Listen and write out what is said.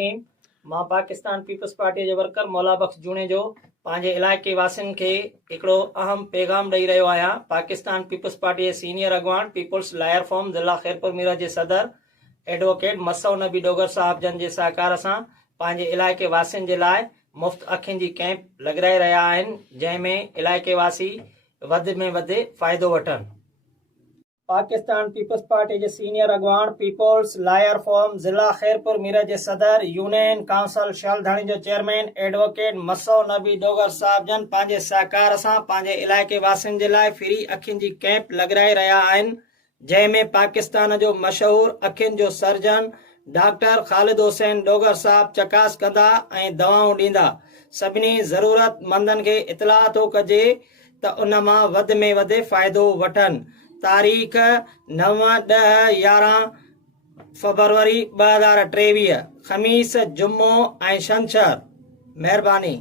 रहीम। मां Pakistan peoples party जो वर्कर मौला बख्श जूणे जो पंहिंजे इलाइक़े वासियुनि खे हिकिड़ो अहम पैगाम ॾेई रहियो आहियां। पाकिस्तान पीपल्स पार्टी जे सीनियर अॻवान पीपल्स लायर फॉर्म ज़िला ख़ैरपुर मीरा जे सदर एडवोकेट मसौ नबी डोगर साहब जन जे सहकार सां पंहिंजे इलाइक़े वासियुनि जे लाइ मुफ़्त अखियुनि जी कैंप लॻाए रहिया आहिनि, जंहिंमें इलाइक़े वासी वधि में वधि फ़ाइदो वठनि। पाकिस्तान पीपल्स पार्टी के सीनियर अगवान पीपल्स लायर फॉर्म जिला खैरपुर मीरठ के सदर यूनियन काउंसिल शालधाणी जो चेयरमैन एडवोकेट मसौ नबी डोगर साहब जन पंहिंजे सहकार सां पंहिंजे इलाइक़े वासियुनि जे लाइ फ्री अखियुनि जी कैंप लॻाए रहिया आहिनि, जंहिंमें पाकिस्तान जो मशहूर अखियुनि जो सर्जन डॉक्टर ख़ालिद हुसैन डोगर साहब चकास कंदा ऐं दवाऊं ॾींदा। सभिनी ज़रूरतमंदनि खे इतलाह थो कजे त उन मां वधि में वधि फ़ाइदो वठनि। तारीख़ 9-10-11 फरवरी 2023 ख़मीस जुम्मो ऐं छंछरु। महिरबानी।